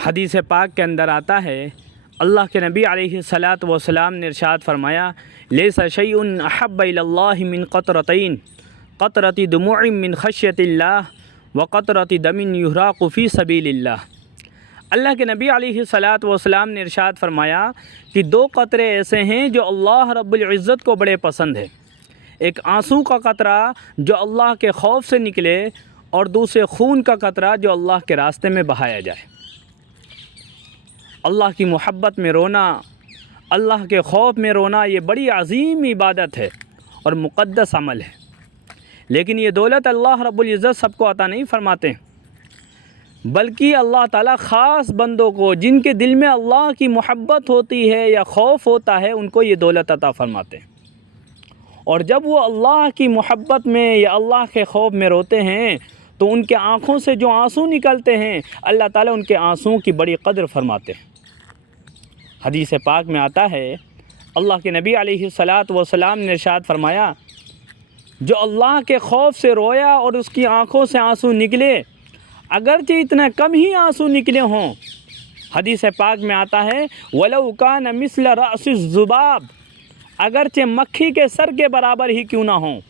حدیث پاک کے اندر آتا ہے، اللہ کے نبی علیہ الصلاۃ والسلام نے ارشاد فرمایا، لیس شیء احب الی اللہ من قطرتین قطرۃ دموع من خشیۃ اللہ وقطرۃ دم یحرق فی سبیل اللہ۔ اللہ کے نبی علیہ الصلاۃ والسلام نے ارشاد فرمایا کہ دو قطرے ایسے ہیں جو اللہ رب العزت کو بڑے پسند ہے، ایک آنسو کا قطرہ جو اللہ کے خوف سے نکلے، اور دوسرے خون کا قطرہ جو اللہ کے راستے میں بہایا جائے۔ اللہ کی محبت میں رونا، اللہ کے خوف میں رونا، یہ بڑی عظیم عبادت ہے اور مقدس عمل ہے، لیکن یہ دولت اللہ رب العزت سب کو عطا نہیں فرماتے، بلکہ اللہ تعالیٰ خاص بندوں کو جن کے دل میں اللہ کی محبت ہوتی ہے یا خوف ہوتا ہے، ان کو یہ دولت عطا فرماتے ہیں۔ اور جب وہ اللہ کی محبت میں یا اللہ کے خوف میں روتے ہیں تو ان کے آنکھوں سے جو آنسو نکلتے ہیں، اللہ تعالیٰ ان کے آنسوؤں کی بڑی قدر فرماتے ہیں۔ حدیث پاک میں آتا ہے، اللہ کے نبی علیہ الصلاۃ والسلام نے ارشاد فرمایا، جو اللہ کے خوف سے رویا اور اس کی آنکھوں سے آنسو نکلے، اگرچہ اتنا کم ہی آنسو نکلے ہوں، حدیث پاک میں آتا ہے، وَلَوْ كَانَ مِثْلَ رَأْسِ الذُّبَابِ، اگرچہ مکھی کے سر کے برابر ہی کیوں نہ ہوں،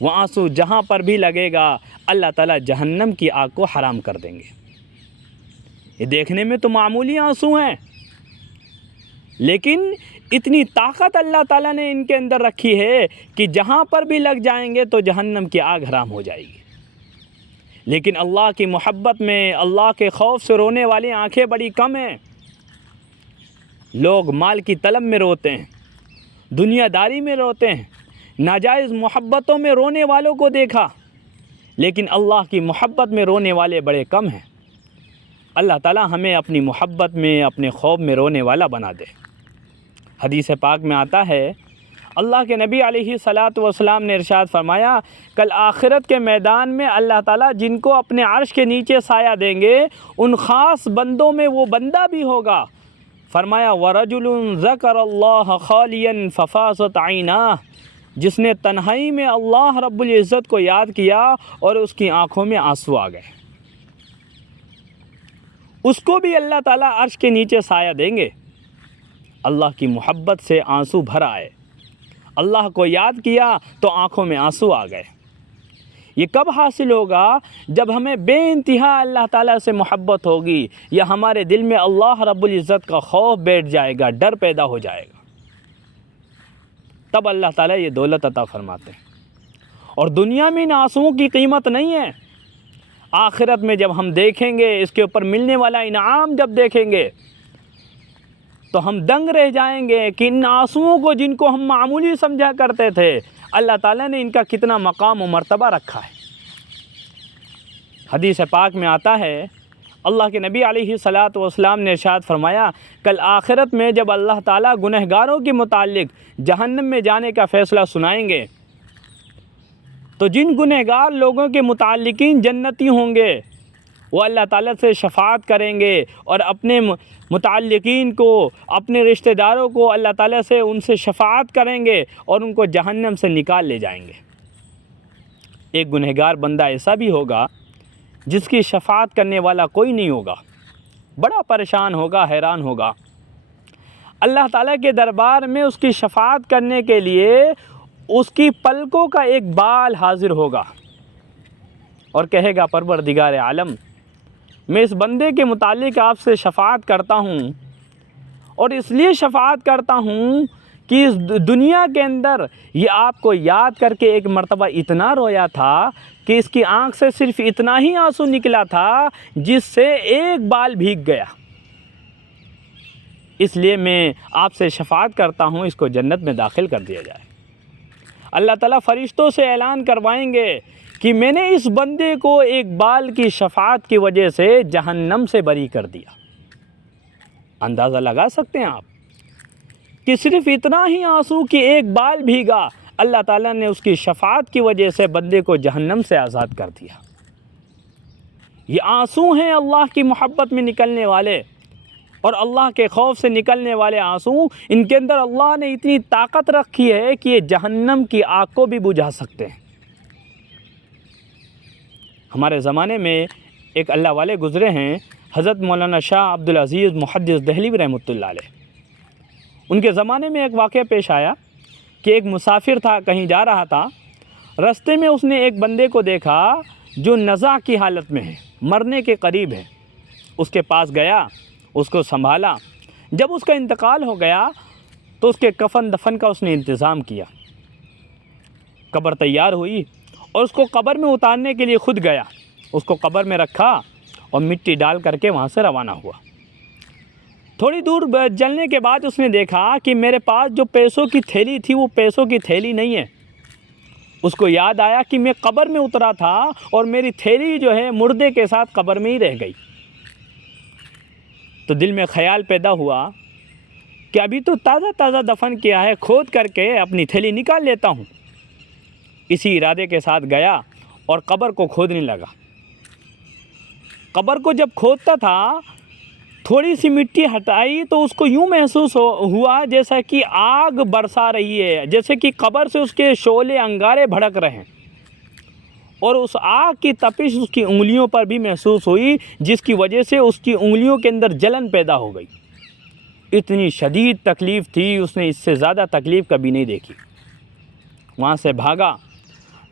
وہ آنسو جہاں پر بھی لگے گا اللہ تعالیٰ جہنم کی آگ کو حرام کر دیں گے۔ یہ دیکھنے میں تو معمولی آنسو ہیں، لیکن اتنی طاقت اللہ تعالیٰ نے ان کے اندر رکھی ہے کہ جہاں پر بھی لگ جائیں گے تو جہنم کی آگ حرام ہو جائے گی۔ لیکن اللہ کی محبت میں، اللہ کے خوف سے رونے والی آنکھیں بڑی کم ہیں۔ لوگ مال کی طلب میں روتے ہیں، دنیا داری میں روتے ہیں، ناجائز محبتوں میں رونے والوں کو دیکھا، لیکن اللہ کی محبت میں رونے والے بڑے کم ہیں۔ اللہ تعالیٰ ہمیں اپنی محبت میں، اپنے خوف میں رونے والا بنا دے۔ حدیث پاک میں آتا ہے، اللہ کے نبی علیہ الصلاۃ والسلام نے ارشاد فرمایا، کل آخرت کے میدان میں اللہ تعالیٰ جن کو اپنے عرش کے نیچے سایہ دیں گے، ان خاص بندوں میں وہ بندہ بھی ہوگا۔ فرمایا، وَرَجُلٌ ذَكَرَ اللَّهَ خَالِيًا فَفَاضَتْ عَيْنَاهُ، جس نے تنہائی میں اللہ رب العزت کو یاد کیا اور اس کی آنکھوں میں آنسو آ گئے، اس کو بھی اللہ تعالیٰ عرش کے نیچے سایہ دیں گے۔ اللہ کی محبت سے آنسو بھر آئے، اللہ کو یاد کیا تو آنکھوں میں آنسو آ گئے۔ یہ کب حاصل ہوگا؟ جب ہمیں بے انتہا اللہ تعالیٰ سے محبت ہوگی، یا ہمارے دل میں اللہ رب العزت کا خوف بیٹھ جائے گا، ڈر پیدا ہو جائے گا، تب اللہ تعالیٰ یہ دولت عطا فرماتے ہیں۔ اور دنیا میں ان آنسوؤں کی قیمت نہیں ہے، آخرت میں جب ہم دیکھیں گے اس کے اوپر ملنے والا انعام جب دیکھیں گے تو ہم دنگ رہ جائیں گے کہ ان آنسوؤں کو جن کو ہم معمولی سمجھا کرتے تھے، اللہ تعالیٰ نے ان کا کتنا مقام و مرتبہ رکھا ہے۔ حدیث پاک میں آتا ہے، اللہ کے نبی علیہ الصلاۃ والسلام نے ارشاد فرمایا، کل آخرت میں جب اللہ تعالیٰ گنہگاروں کے متعلق جہنم میں جانے کا فیصلہ سنائیں گے تو جن گنہگار لوگوں کے متعلقین جنتی ہوں گے، وہ اللہ تعالیٰ سے شفاعت کریں گے اور اپنے متعلقین کو، اپنے رشتہ داروں کو اللہ تعالیٰ سے ان سے شفاعت کریں گے اور ان کو جہنم سے نکال لے جائیں گے۔ ایک گنہگار بندہ ایسا بھی ہوگا جس کی شفاعت کرنے والا کوئی نہیں ہوگا، بڑا پریشان ہوگا، حیران ہوگا۔ اللہ تعالیٰ کے دربار میں اس کی شفاعت کرنے کے لیے اس کی پلکوں کا ایک بال حاضر ہوگا اور کہے گا، پروردگار عالم، میں اس بندے کے متعلق آپ سے شفاعت کرتا ہوں، اور اس لیے شفاعت کرتا ہوں کہ اس دنیا کے اندر یہ آپ کو یاد کر کے ایک مرتبہ اتنا رویا تھا کہ اس کی آنکھ سے صرف اتنا ہی آنسو نکلا تھا جس سے ایک بال بھیگ گیا، اس لیے میں آپ سے شفاعت کرتا ہوں اس کو جنت میں داخل کر دیا جائے۔ اللہ تعالیٰ فرشتوں سے اعلان کروائیں گے کہ میں نے اس بندے کو ایک بال کی شفاعت کی وجہ سے جہنم سے بری کر دیا۔ اندازہ لگا سکتے ہیں آپ کہ صرف اتنا ہی آنسو کہ ایک بال بھیگا، اللہ تعالیٰ نے اس کی شفاعت کی وجہ سے بندے کو جہنم سے آزاد کر دیا۔ یہ آنسو ہیں اللہ کی محبت میں نکلنے والے اور اللہ کے خوف سے نکلنے والے آنسو، ان کے اندر اللہ نے اتنی طاقت رکھی ہے کہ یہ جہنم کی آگ کو بھی بجھا سکتے ہیں۔ ہمارے زمانے میں ایک اللہ والے گزرے ہیں، حضرت مولانا شاہ عبدالعزیز محدث دہلوی رحمۃ اللہ علیہ، ان کے زمانے میں ایک واقعہ پیش آیا کہ ایک مسافر تھا، کہیں جا رہا تھا، رستے میں اس نے ایک بندے کو دیکھا جو نزع کی حالت میں ہے، مرنے کے قریب ہے۔ اس کے پاس گیا، اس کو سنبھالا۔ جب اس کا انتقال ہو گیا تو اس کے کفن دفن کا اس نے انتظام کیا۔ قبر تیار ہوئی اور اس کو قبر میں اتارنے کے لیے خود گیا، اس کو قبر میں رکھا اور مٹی ڈال کر کے وہاں سے روانہ ہوا۔ تھوڑی دور چلنے کے بعد اس نے دیکھا کہ میرے پاس جو پیسوں کی تھیلی تھی وہ پیسوں کی تھیلی نہیں ہے۔ اس کو یاد آیا کہ میں قبر میں اترا تھا اور میری تھیلی جو ہے مردے کے ساتھ قبر میں ہی رہ گئی۔ تو دل میں خیال پیدا ہوا کہ ابھی تو تازہ تازہ دفن کیا ہے، کھود کر کے اپنی تھیلی نکال لیتا ہوں۔ اسی ارادے کے ساتھ گیا اور قبر کو کھودنے لگا۔ قبر کو جب کھودتا تھا، تھوڑی سی مٹی ہٹائی تو اس کو یوں محسوس ہوا جیسا کہ آگ برسا رہی ہے، جیسے کہ قبر سے اس کے شعلے انگارے بھڑک رہے ہیں، اور اس آگ کی تپش اس کی انگلیوں پر بھی محسوس ہوئی، جس کی وجہ سے اس کی انگلیوں کے اندر جلن پیدا ہو گئی۔ اتنی شدید تکلیف تھی، اس نے اس سے زیادہ تکلیف کبھی نہیں دیکھی۔ وہاں سے بھاگا،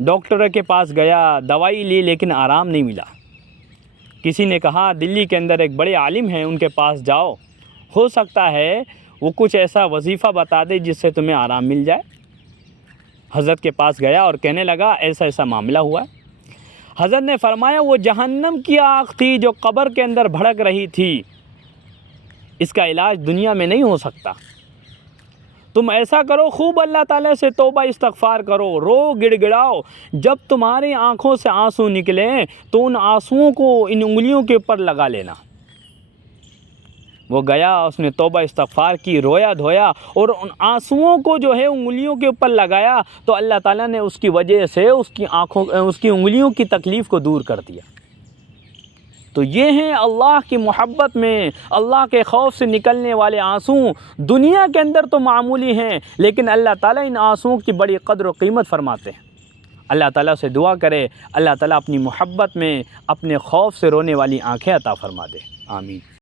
ڈاکٹر کے پاس گیا، دوائی لی، لیکن آرام نہیں ملا۔ کسی نے کہا دلی کے اندر ایک بڑے عالم ہیں، ان کے پاس جاؤ، ہو سکتا ہے وہ کچھ ایسا وظیفہ بتا دے جس سے تمہیں آرام مل جائے۔ حضرت کے پاس گیا اور کہنے لگا ایسا ایسا معاملہ ہوا ہے۔ حضرت نے فرمایا وہ جہنم کی آگ تھی جو قبر کے اندر بھڑک رہی تھی، اس کا علاج دنیا میں نہیں ہو سکتا۔ تم ایسا کرو، خوب اللہ تعالیٰ سے توبہ استغفار کرو، رو گڑ گڑاؤ، جب تمہاری آنکھوں سے آنسو نکلیں تو ان آنسوؤں کو ان انگلیوں کے اوپر لگا لینا۔ وہ گیا، اس نے توبہ استغفار کی، رویا دھویا اور ان آنسوؤں کو جو ہے انگلیوں کے اوپر لگایا تو اللہ تعالیٰ نے اس کی وجہ سے اس کی انگلیوں کی تکلیف کو دور کر دیا۔ تو یہ ہیں اللہ کی محبت میں اللہ کے خوف سے نکلنے والے آنسو۔ دنیا کے اندر تو معمولی ہیں، لیکن اللہ تعالیٰ ان آنسوؤں کی بڑی قدر و قیمت فرماتے ہیں۔ اللہ تعالیٰ سے دعا کرے اللہ تعالیٰ اپنی محبت میں اپنے خوف سے رونے والی آنکھیں عطا فرما دے۔ آمین۔